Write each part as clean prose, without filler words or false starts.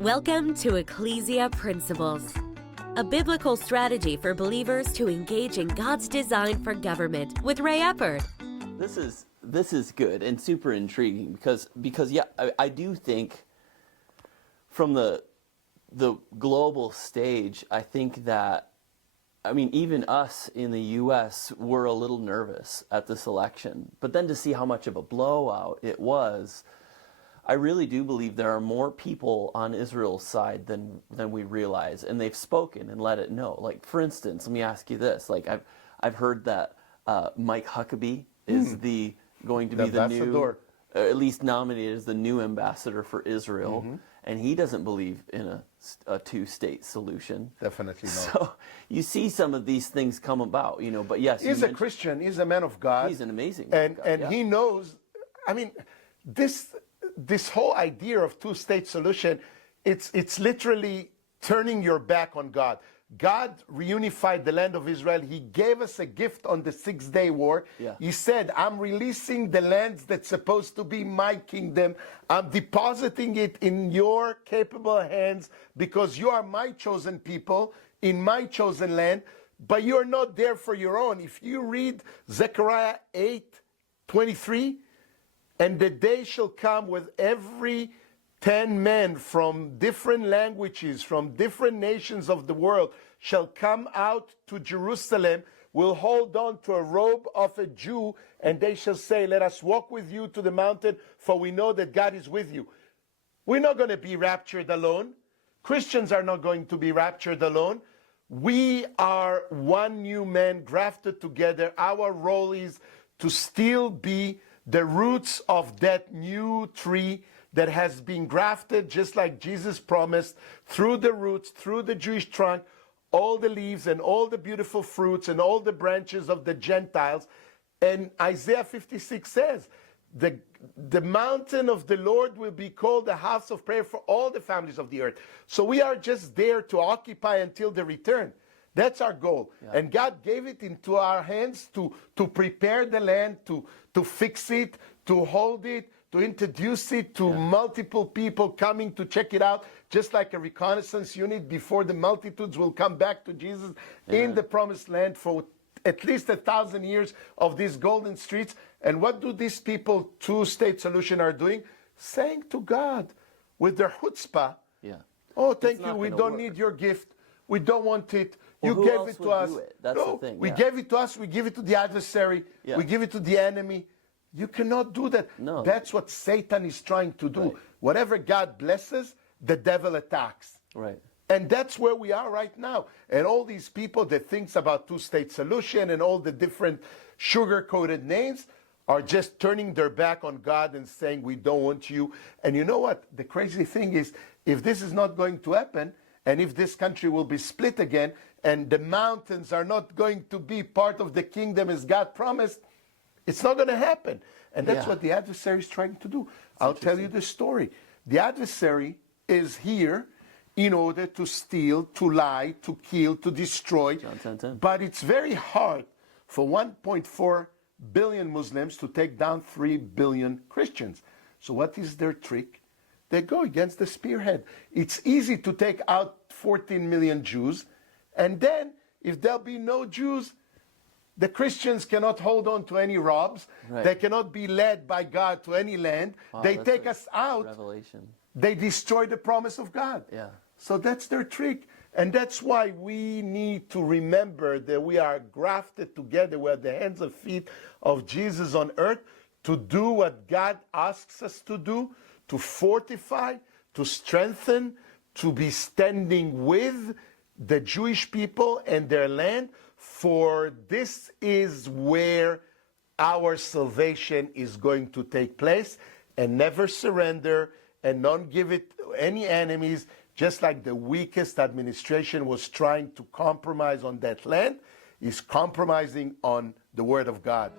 Welcome to Ecclesia Principles, a biblical strategy for believers to engage in God's design for government with Ray Eppard. This is good and super intriguing because yeah, I do think from the global stage, I think that, I mean, even us in the U.S. were a little nervous at this election. But then to see how much of a blowout it was, I really do believe there are more people on Israel's side than we realize, and they've spoken and let it know. Like, for instance, let me ask you this: like, I've heard that Mike Huckabee is going to be the new, at least nominated as the new ambassador for Israel. And he doesn't believe in a two-state solution. Definitely not. So you see some of these things come about, you know. But yes, he's a Christian. He's a man of God. He's an amazing man of God, and he knows. I mean, this whole idea of two-state solution, it's literally turning your back on God. God reunified the land of Israel. He gave us a gift on the 6-day war. Yeah. He said, I'm releasing the lands that's supposed to be my kingdom. I'm depositing it in your capable hands because you are my chosen people in my chosen land, but you're not there for your own. If you read Zechariah 8:23, and the day shall come with every 10 men from different languages, from different nations of the world, shall come out to Jerusalem, will hold on to a robe of a Jew, and they shall say, let us walk with you to the mountain, for we know that God is with you. We're not going to be raptured alone. Christians are not going to be raptured alone. We are one new man grafted together. Our role is to still be the roots of that new tree that has been grafted, just like Jesus promised, through the roots, through the Jewish trunk, all the leaves and all the beautiful fruits and all the branches of the Gentiles. And Isaiah 56 says, the mountain of the Lord will be called the house of prayer for all the families of the earth. So we are just there to occupy until the return. That's our goal. Yeah. And God gave it into our hands to prepare the land, to fix it, to hold it, to introduce it to multiple people coming to check it out, just like a reconnaissance unit before the multitudes will come back to Jesus in the promised land for at least 1,000 years of these golden streets. And what do these people, two-state solution, are doing? Saying to God with their chutzpah, oh, thank you, we don't need your gift. We don't want it. Well, you gave it to us. That's no, the thing. We gave it to us. We give it to the adversary. We give it to the enemy. You cannot do that. No. That's what Satan is trying to do. Right. Whatever God blesses, the devil attacks. Right. And that's where we are right now. And all these people that thinks about two-state solution and all the different sugar-coated names are just turning their back on God and saying, we don't want you. And you know what? The crazy thing is, if this is not going to happen, and if this country will be split again, and the mountains are not going to be part of the kingdom as God promised, it's not going to happen. And that's what the adversary is trying to do. I'll tell you the story. The adversary is here in order to steal, to lie, to kill, to destroy. John 10:10. But it's very hard for 1.4 billion Muslims to take down 3 billion Christians. So what is their trick? They go against the spearhead. It's easy to take out 14 million Jews, and then if there'll be no Jews, the Christians cannot hold on to any robes. Right. They cannot be led by God to any land. Wow, they take us out. Revelation. They destroy the promise of God. Yeah. So that's their trick. And that's why we need to remember that we are grafted together. We are the hands and feet of Jesus on earth to do what God asks us to do, to fortify, to strengthen, to be standing with the Jewish people and their land. For this is where our salvation is going to take place, and never surrender and not give it to any enemies, just like the weakest administration was trying to compromise on that land, is compromising on the Word of God.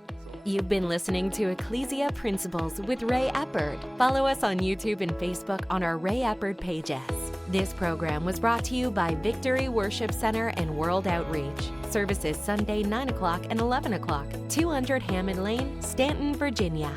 You've been listening to Ecclesia Principles with Ray Eppard. Follow us on YouTube and Facebook on our Ray Eppard pages. This program was brought to you by Victory Worship Center and World Outreach. Services Sunday 9 o'clock and 11 o'clock, 200 Hammond Lane, Stanton, Virginia.